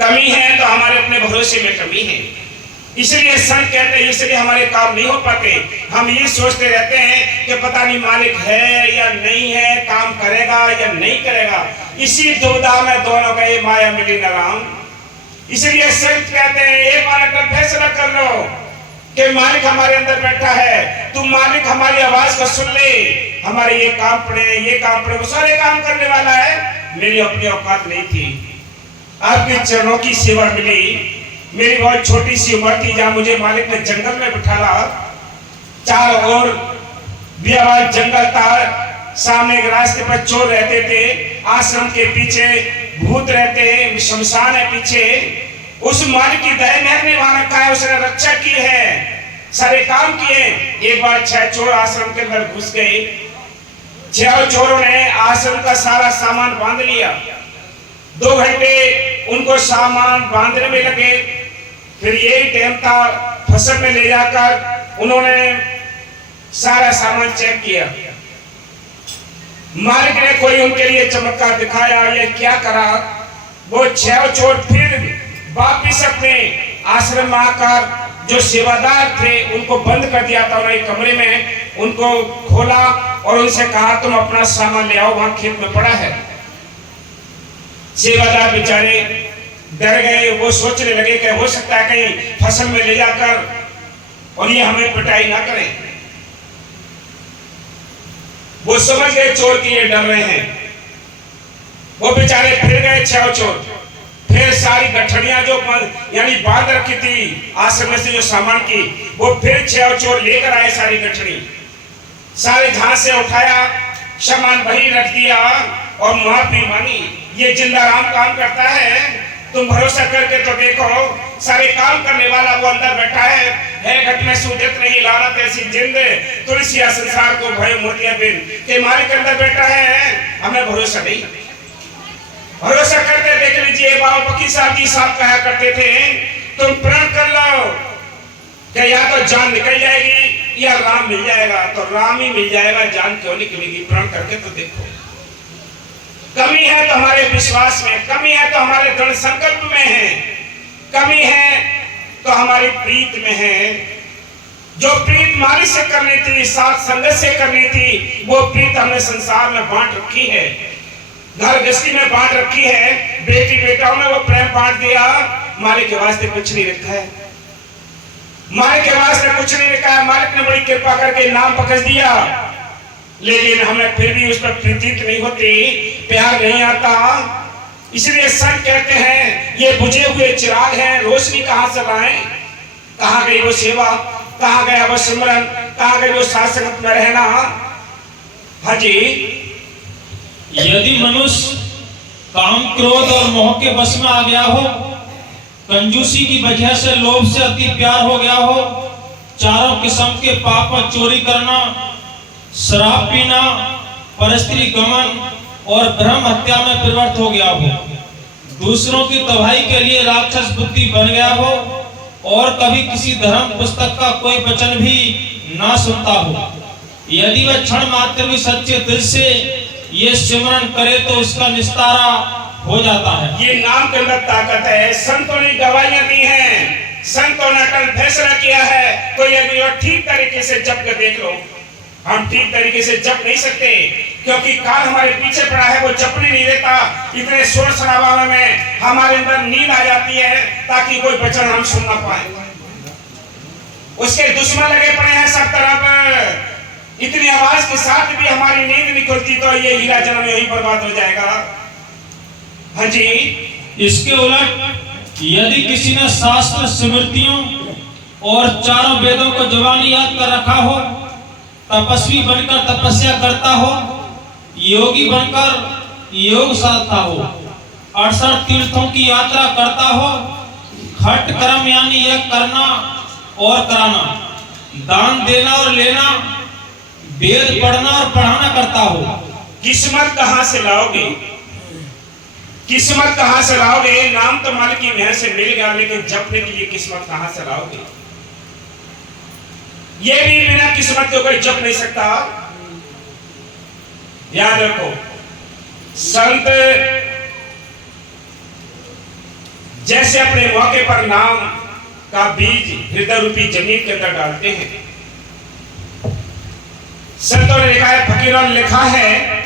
कमी है तो हमारे अपने भरोसे में कमी है। इसलिए संत कहते हैं इसलिए हमारे काम नहीं हो पाते। हम ये सोचते रहते हैं कि पता नहीं मालिक है या नहीं है, काम करेगा या नहीं करेगा। इसी दुविधा में दोनों का ये माया मिली न राम। इसलिए संत कहते हैं एक बार अगर फैसला कर लो कि मालिक हमारे अंदर बैठा है, तू मालिक हमारी आवाज को सुन ले, हमारे ये काम पड़े वो सारे काम करने वाला है। मेरी अपनी औकात नहीं थी, आपके चरणों की सेवा मिली। मेरी बहुत छोटी सी उम्र थी जहां मुझे मालिक ने जंगल में बिठाला। चारों ओर बियावान जंगल था, सामने एक रास्ते पर चोर रहते थे, आश्रम के पीछे भूत रहते हैं, शमशान है पीछे। उस मालिक की दया मेहर ने वहां रखा है, उसने रक्षा की है, सारे काम किए। एक बार 6 चोर आश्रम के अंदर घुस गए। 6 चोरों ने आश्रम का सारा सामान बांध लिया। 2 घंटे उनको सामान बांधने में लगे। फिर यही टाइम था, फसल में ले जाकर उन्होंने सारा सामान चेक किया। मालिक ने कोई उनके लिए चमत्कार दिखाया या क्या करा, वो 6 चोर फिर वापिस अपने आश्रम में आकर जो सेवादार थे उनको बंद कर दिया था उन्हें कमरे में, उनको खोला और उनसे कहा तुम अपना सामान ले आओ, वहां खेत में पड़ा है। सेवादार बेचारे डर गए, वो सोचने लगे कि हो सकता है कहीं फसल में ले जाकर और ये हमें पिटाई ना करें। वो समझ गए चोर की ये डर रहे हैं। वो बेचारे फिर गए 6 चोर, फिर सारी गठड़ियां जो यानी बांध रखी थी आश्रम में से जो सामान की, वो फिर 6 चोर लेकर आए सारी गठड़ी। सारे झांसे से उठाया, सामान वही रख दिया और माफी मांगी। ये जिंदा राम काम करता है, तुम भरोसा करके तो देखो, सारे काम करने वाला वो अंदर बैठा है घट में सूजत नहीं लानत ऐसी जिंद तुलसिया संसार को भय मूर्तियां बिन के मालिक अंदर बैठा है। हमें भरोसा नहीं, भरोसा करके देख लीजिए। बाबा बकी साहब जी साहब कहा करते थे तुम प्रण कर लो कि या तो जान निकल जाएगी या राम मिल जाएगा, तो राम ही मिल जाएगा, जान क्यों निकलेगी। प्रण करके तो देखो। कमी है तो हमारे विश्वास में, कमी है तो हमारे दृढ़ संकल्प में है, कमी है तो हमारी प्रीत में है। जो प्रीत मालिक से करनी थी, साथ संगत से करनी थी, वो प्रीत हमने संसार में बांट रखी है, घर गृहस्थी में बांट रखी है, बेटी बेटाओं में वो प्रेम बांट दिया। मालिक के वास्ते कुछ नहीं रखा है, मालिक के वास्ते कुछ नहीं रखा है। मालिक ने बड़ी कृपा करके नाम पकड़ दिया, लेकिन हमें फिर भी उस पर प्रीति नहीं होती, प्यार नहीं आता। इसलिए संत कहते हैं ये बुझे हुए चिराग हैं, रोशनी कहां से लाएं। कहां गई वो सेवा, कहां गया वो सिमरन, कहां गई वो साथ संगत में रहना। हाँ जी, यदि मनुष्य काम क्रोध और मोह के वश में आ गया हो, कंजूसी की वजह से लोभ से अति प्यार हो गया हो, चारों किस्म के पाप में चोरी करना, शराब पीना, परस्त्री गमन और ब्रह्म हत्या में प्रवृत्त हो गया हो, दूसरों की तबाही के लिए राक्षस बुद्धि बन गया हो और कभी किसी धर्म पुस्तक का कोई वचन भी ना सुनता हो, यदि वह क्षण मात्र भी सच्चे दिल से ये सिमरन करे तो इसका निस्तारा हो जाता है। ये नाम के अंदर ताकत है। संतों ने गवाहियां दी हैं, संतों ने कल फैसला किया है। तो यदि ठीक तरीके से जप के देख लो, हम ठीक तरीके से जप नहीं सकते क्योंकि काल हमारे पीछे पड़ा है, वो जपने नहीं देता। इतने शोर शराबा में हमारे अंदर नींद आ जाती है ताकि कोई वचन हम सुन ना पाए। उसके दुश्मन लगे पड़े हैं सब तरफ, इतनी आवाज के साथ भी हमारी नींद नहीं खुलती, तो ये हीरा जन्म यही बर्बाद हो जाएगा। हाँ जी, इसके उलट यदि किसी ने शास्त्र स्मृतियों और चारों वेदों को जुबानी याद कर रखा हो, तपस्वी बनकर तपस्या करता हो, योगी बनकर योग साधता हो, 68 तीर्थों की यात्रा करता हो, खट कर्म यानी यह करना और कराना, दान देना और लेना, वेद पढ़ना और पढ़ाना करता हो, किस्मत कहां से लाओगे? किस्मत कहां से लाओगे? नाम तो मालिक की मेहर से मिल गया, लेकिन जपने के लिए किस्मत कहां से लाओगे? ये भी बिना किस्मत के कोई जप नहीं सकता। याद रखो, संत जैसे अपने मौके पर नाम का बीज हृदय रूपी जमीन के अंदर डालते हैं। संतों ने लिखा है, फकीरों ने लिखा है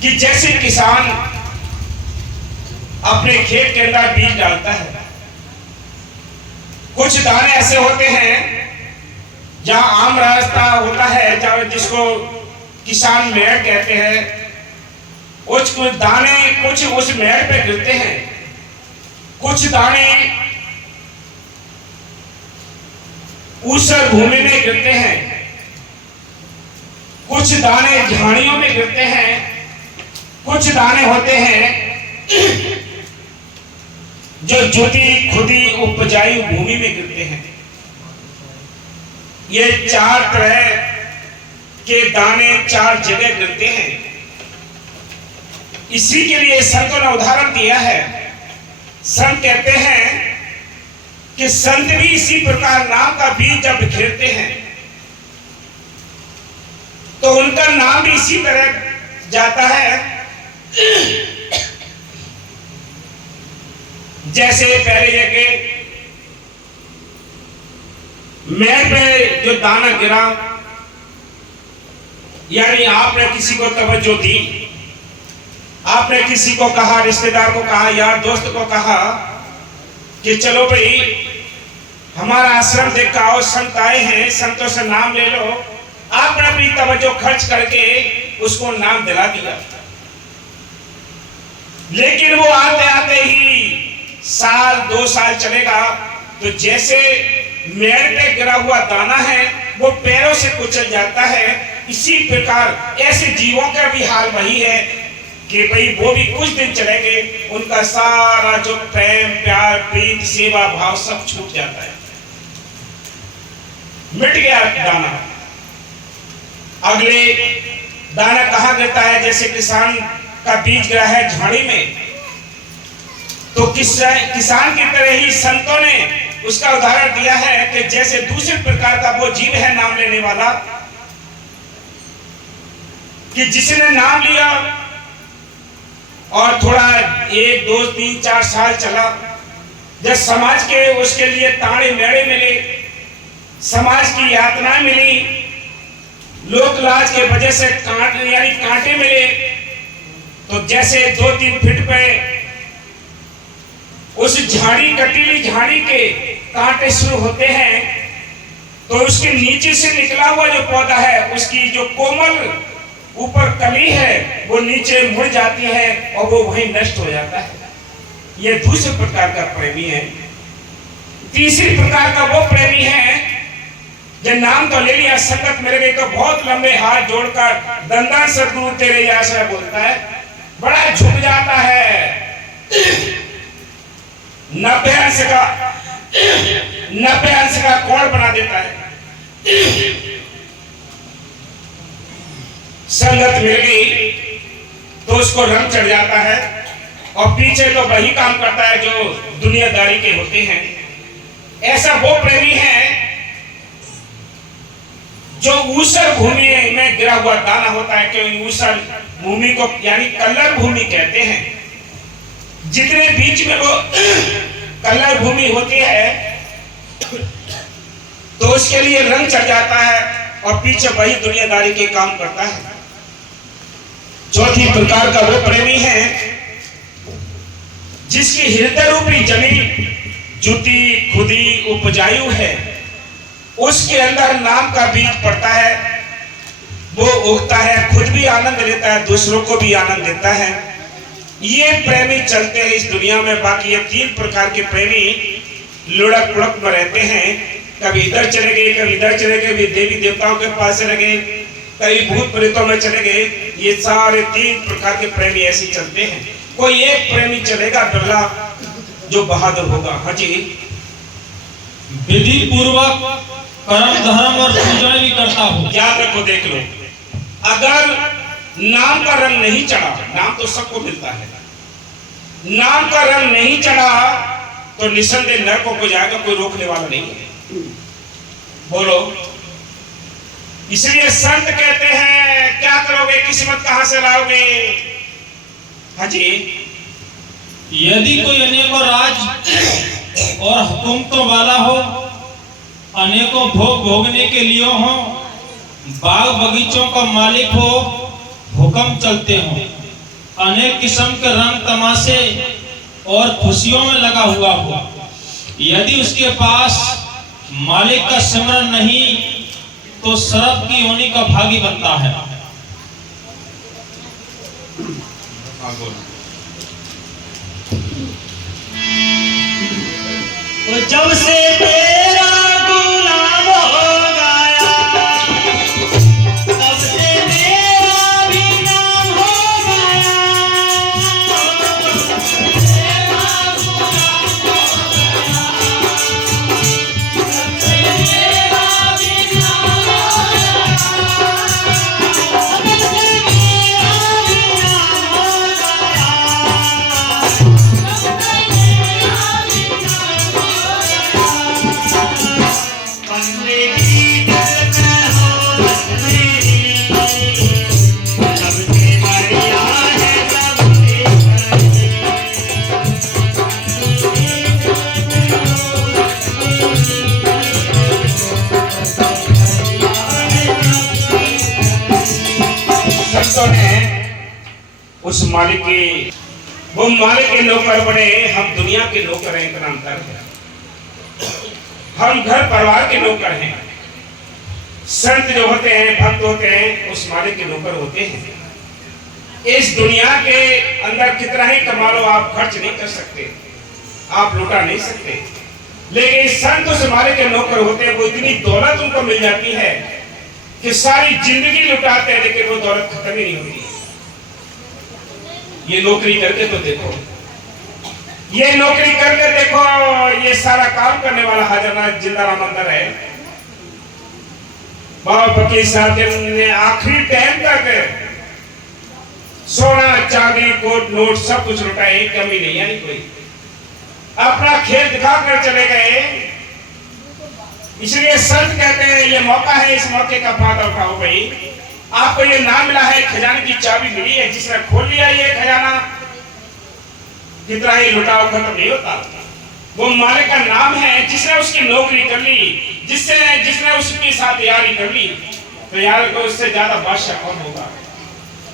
कि जैसे किसान अपने खेत के अंदर बीज डालता है, कुछ दाने ऐसे होते हैं जहां आम रास्ता होता है, जहां जिसको किसान मेड़ कहते हैं, कुछ दाने कुछ उस मेड़ पे गिरते हैं, कुछ दाने ऊसर भूमि में गिरते हैं, कुछ दाने झाड़ियों में गिरते हैं, कुछ दाने होते हैं जो जुती खुदी उपजाई भूमि में गिरते हैं। ये 4 तरह के दाने 4 जगह गिरते हैं। इसी के लिए संतों ने उदाहरण दिया है। संत कहते हैं कि संत भी इसी प्रकार नाम का बीज जब बिखेरते हैं तो उनका नाम भी इसी तरह जाता है। जैसे पहले जगह मेड़ पे जो दाना गिरा, यानी आपने किसी को तवज्जो दी, आपने किसी को कहा, रिश्तेदार को कहा, यार दोस्त को कहा कि चलो भाई हमारा आश्रम देख आओ, संत आए हैं, संतों से नाम ले लो। आपने अपनी तवज्जो खर्च करके उसको नाम दिला दिया, लेकिन वो आते आते ही साल 2 साल चलेगा तो जैसे मेड़ पे गिरा हुआ दाना है वो पैरों से कुचल जाता है। इसी प्रकार ऐसे जीवों का भी हाल वही है कि भाई वो भी कुछ दिन चलेंगे, उनका सारा जो प्रेम प्यार प्रीत सेवा भाव सब छूट जाता है, मिट गया दाना। अगले दाना कहाँ गिरता है? जैसे किसान का बीज गिरा है झाड़ी में, तो किसान की तरह ही संतों ने उसका उदाहरण दिया है कि जैसे दूसरे प्रकार का वो जीव है नाम लेने वाला, कि जिसने नाम लिया और थोड़ा 1 2 3 4 साल चला, जब समाज के उसके लिए ताड़े मेड़े मिले, समाज की यातनाएं मिली, लोक लाज के वजह से कांटे मिले, तो जैसे 2-3 फीट पे उस झाड़ी कटीली झाड़ी के कांटे शुरू होते हैं, तो उसके नीचे से निकला हुआ जो पौधा है उसकी जो कोमल ऊपर कली है वो नीचे मुड़ जाती है और वो वहीं नष्ट हो जाता है। ये दूसरे प्रकार का प्रेमी है। तीसरी प्रकार का वो प्रेमी है जो नाम तो ले लिया, संगत मिल गई तो बहुत लंबे हाथ जोड़कर दंदन सद्गुरु तेरे आशा बोलता है, बड़ा झुक जाता है, 90 अंश का कोण बना देता है। संगत मिल गई तो उसको रंग चढ़ जाता है और पीछे तो वही काम करता है जो दुनियादारी के होते हैं। ऐसा वो प्रेमी है जो ऊसर भूमि में गिरा हुआ दाना होता है, क्योंकि ऊसर भूमि को यानी कल्लर भूमि कहते हैं। जितने बीच में वो कल्लर भूमि होती है तो उसके लिए रंग चढ़ जाता है और पीछे वही दुनियादारी के काम करता है। चौथी प्रकार का वो प्रेमी है जिसकी हृदय रूपी जमीन जुती खुदी उपजायु है, उसके अंदर नाम का बीज पड़ता है, वो उगता है, खुद भी आनंद लेता है, दूसरों को भी आनंद देता है। ये प्रेमी चलते हैं इस दुनिया में। बाकी ये 3 प्रकार के प्रेमी लुढ़क पुढ़क में रहते हैं, कभी इधर चले गए, कभी इधर चले गए, कभी देवी देवताओं के पास चले गए, कभी भूत प्रेतों में चले गए। ये सारे 3 प्रकार के प्रेमी ऐसे चलते हैं। कोई एक प्रेमी चलेगा बिरला जो बहादुर होगा। हाँ जी, विधि पूर्वक कर्म धर्म और पूजा भी करता हूँ। याद रखो, देख लो, अगर नाम का रंग नहीं चढ़ा, नाम तो सबको मिलता है, नाम का रंग नहीं चढ़ा तो निसंदेह नरकों को जाएगा, कोई रोकने वाला नहीं है। बोलो, इसलिए संत कहते हैं क्या करोगे, किस्मत कहां से लाओगे? हाँ जी। यदि कोई अनेकों राज और हुकूमतों वाला हो, अनेकों भोग भोगने के लिए हो, बाग बगीचों का मालिक हो, हुक्म चलते हो, अनेक किस्म के रंग तमाशे और खुशियों में लगा हुआ हो, यदि उसके पास मालिक का सिमरन नहीं तो शराब की होने का भागी बनता है। जब से तेरा गुलाम हो गया, तब से मेरा भी नाम हो गया। तेरा गुलाम हो गया, तब से मेरा भी नाम हो गया। तब से मेरा भी नाम हो गया। संतों ने उस मालिक के, वो मालिक के नौकर बने, हम दुनिया के नौकर हैं, इतना अंतर है। हम घर परिवार के नौकर हैं। संत जो होते हैं, भक्त होते हैं, उस मालिक के नौकर होते हैं। इस दुनिया के अंदर कितना ही कमा लो, आप खर्च नहीं कर सकते, आप लुटा नहीं सकते, लेकिन संत उस मालिक के नौकर होते हैं। वो इतनी दौलत उनको मिल जाती है कि सारी जिंदगी लुटाते हैं, लेकिन वो दौलत खत्म ही नहीं होती। ये नौकरी करके तो देखो, ये नौकरी करके देखो, ये सारा काम करने वाला हाजरनाथ जिंदाराम अंदर है। बाबा फकीर साहब ने आखिरी टाइम तक सोना चांदी कोट नोट सब कुछ लुटाया, एक कमी नहीं है, कोई अपना खेल दिखा कर चले गए। इसलिए संत कहते हैं ये मौका है, इस मौके का फायदा उठाओ भाई। आपको ये नाम मिला है, खजाने की चाबी मिली है, जिसने खोल लिया ये खजाना, कितना ही लुटाओ खत्म नहीं होता। वो मालिक का नाम है, जिसने उसकी नौकरी कर ली, जिसने उसके साथ तैयारी कर ली, तो यार को उससे ज्यादा बादशाह कौन होगा।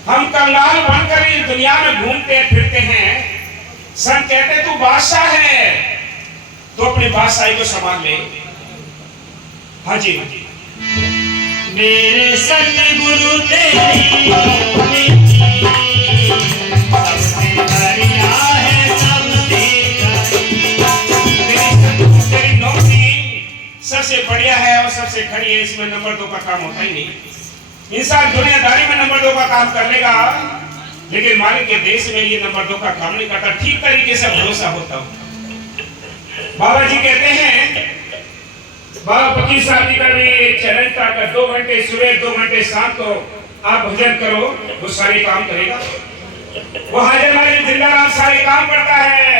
हम कंगाल बनकर इस दुनिया में घूमते फिरते हैं। संत कहते तू बादशाह है तो अपनी बादशाही को संभाल ले। हाँ जी, मेरे सतगुरु तेरी सबसे बढ़िया है, सबसे तेरी नौकरी सबसे बढ़िया है और सबसे खड़ी है, इसमें नंबर 2 का काम होता ही नहीं। इंसान दुनियादारी में नंबर 2 का काम कर लेगा, लेकिन मालिक के देश में ये नंबर 2 का काम नहीं करता। ठीक तरीके से भरोसा होता हो। बाबा जी कहते हैं, बाबा फकीर साहब जी का भी एक चैलेंज था कि 2 घंटे सुबह 2 घंटे शाम को आप भजन करो, वो सारे काम करेगा। वो हाजिर मालिक जिंदाराम सारे काम करता है।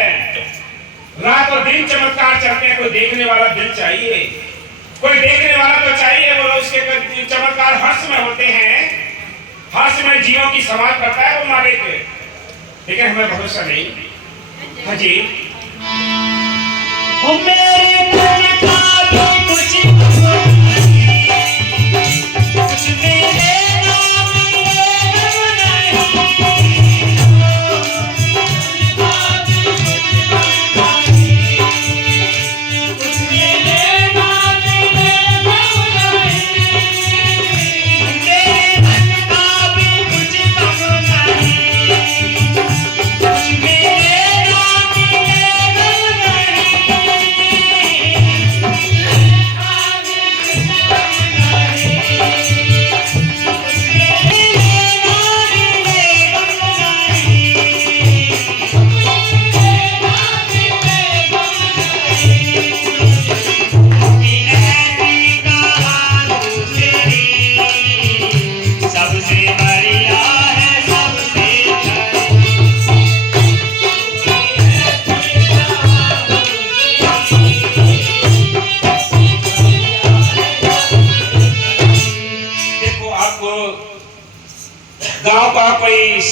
रात और दिन चमत्कार चलते हैं। कोई देखने वाला दिल चाहिए, कोई देखने वाला तो चाहिए। वो उसके चमत्कार हर्ष में होते हैं, हर्ष में जीवों की समाज करता है वो मालिक, लेकिन हमें भरोसा नहीं। हाँ जी, मेरे मन का भी कुछ मेरे नाम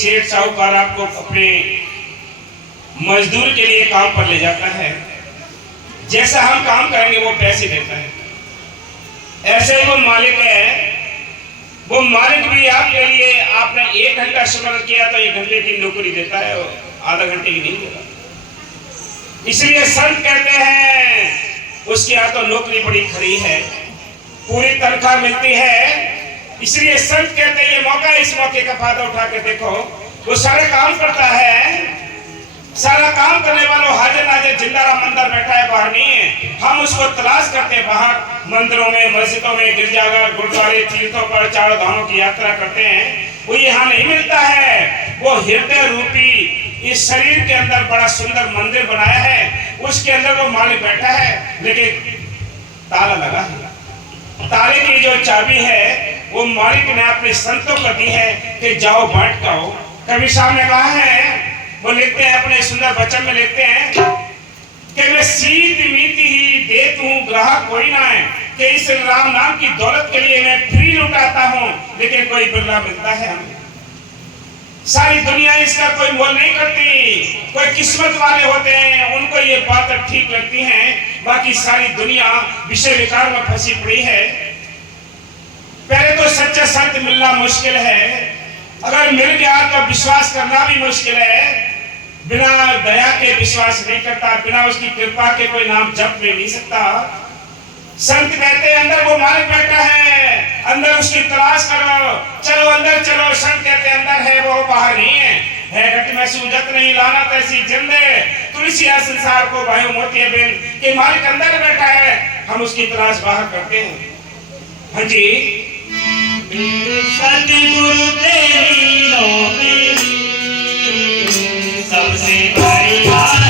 सेठ साहूकार आपको अपने मजदूर के लिए काम पर ले जाता है, जैसा हम काम करेंगे वो पैसे देता है। ऐसे ही वो मालिक है, वो मालिक भी आपके लिए आपने 1 घंटा स्मरण किया तो 1 घंटे की नौकरी देता है, आधा घंटे की नहीं देता। इसलिए संत कहते हैं उसके यहाँ तो नौकरी बड़ी खरी है, पूरी तनख्वाह मिलती है। इसलिए संत कहते हैं ये मौका, इस मौके का फायदा उठा के देखो। वो सारे काम करता है, सारा काम करने वालों हाजिर नाजिर जिंदा रहा मंदिर बैठा है, बाहर नहीं है। हम उसको तलाश करते हैं बाहर मंदिरों में, मस्जिदों में, गिरजाघर, गुरुद्वारे, तीर्थों पर, चारों धामों की यात्रा करते हैं, वो यहाँ नहीं मिलता है। वो हृदय रूपी इस शरीर के अंदर बड़ा सुंदर मंदिर बनाया है, उसके अंदर वो मालिक बैठा है, लेकिन ताला लगा है। ताले की जो चाबी है वो मालिक ने अपने संतों को दी है कि जाओ बांट आओ। कभी साहब ने कहा है, वो लिखते हैं अपने सुंदर वचन में, लिखते हैं कि मैं सीध मीति ही देत हूँ, ग्राहक कोई ना है, कि इस राम नाम की दौलत के लिए मैं फ्री लुटाता हूँ, लेकिन कोई बिरला मिलता है हमें। सारी दुनिया इसका कोई मोल नहीं करती, कोई किस्मत वाले होते हैं उनको ये बात ठीक लगती हैं, बाकी सारी दुनिया विषय विकार में फंसी पड़ी है। पहले तो सच्चा संत मिलना मुश्किल है, अगर मिल गया तो विश्वास करना भी मुश्किल है। बिना दया के विश्वास नहीं करता, बिना उसकी कृपा के कोई नाम जप ले नहीं सकता। संत कहते हैं अंदर वो मालिक बैठा है, अंदर उसकी तलाश करो, चलो अंदर चलो। संत कहते हैं अंदर है वो, बाहर नहीं है घट में सूजत नहीं, लाना तैसी जिंदे तुलसी संसार को भाइयों मोती बिन, कि मालिक अंदर बैठा है, हम उसकी तलाश बाहर करते हैं। हाँ जी, सतगुरु तेरी नौकरी सबसे बढ़िया है।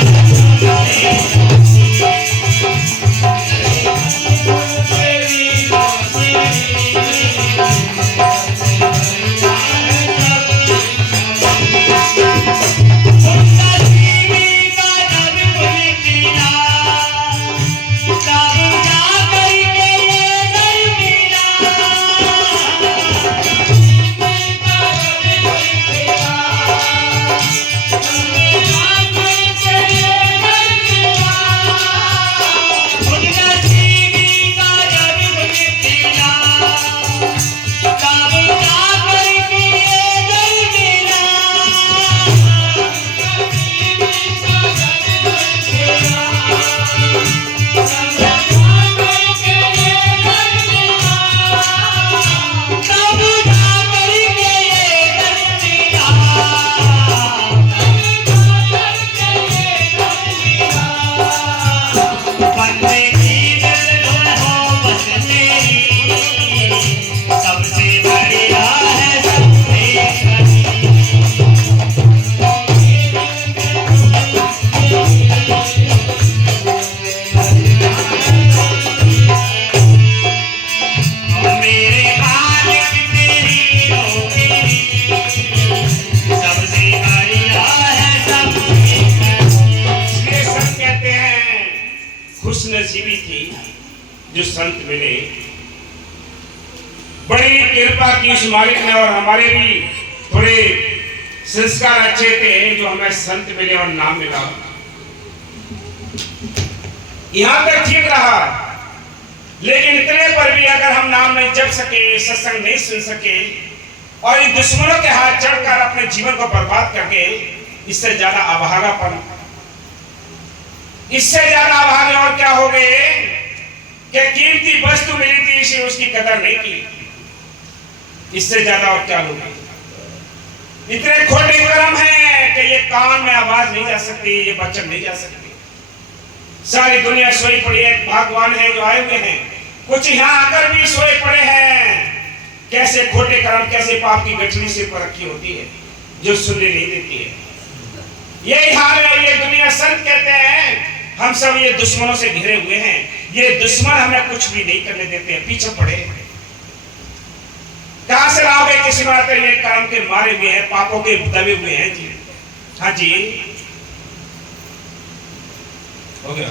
खुशनसीबी थी जो संत मिले, बड़ी कृपा की उस मालिक ने। और हमारे भी थोड़े संस्कार अच्छे थे जो हमें संत मिले और नाम मिला। यहां तक ठीक रहा, लेकिन इतने पर भी अगर हम नाम नहीं जप सके, सत्संग नहीं सुन सके और इन दुश्मनों के हाथ चढ़कर अपने जीवन को बर्बाद करके, इससे ज्यादा अभागापन, इससे ज्यादा अभागे और क्या हो गए कि कीमती वस्तु मिली थी इसे उसकी कदर नहीं की। इससे ज्यादा और क्या लोग, इतने खोटे कर्म हैं कि ये कान में आवाज नहीं जा सकती, ये वचन नहीं जा सकती। सारी दुनिया सोई पड़ी है, भगवान है जो आए हुए हैं, कुछ यहाँ आकर भी सोए पड़े हैं। कैसे खोटे कर्म, कैसे पाप की गठरी से पर रखी होती है जो सुनने नहीं देती है। यही हाल है ये दुनिया। संत कहते हैं हम सब ये दुश्मनों से घिरे हुए हैं, ये दुश्मन हमें कुछ भी नहीं करने देते हैं, पीछे पड़े हैं। कहां से लाओगे किसी बात, ये कर्म के मारे हुए हैं, पापों के दबे हुए हैं जी। हाँ जी, हो गया।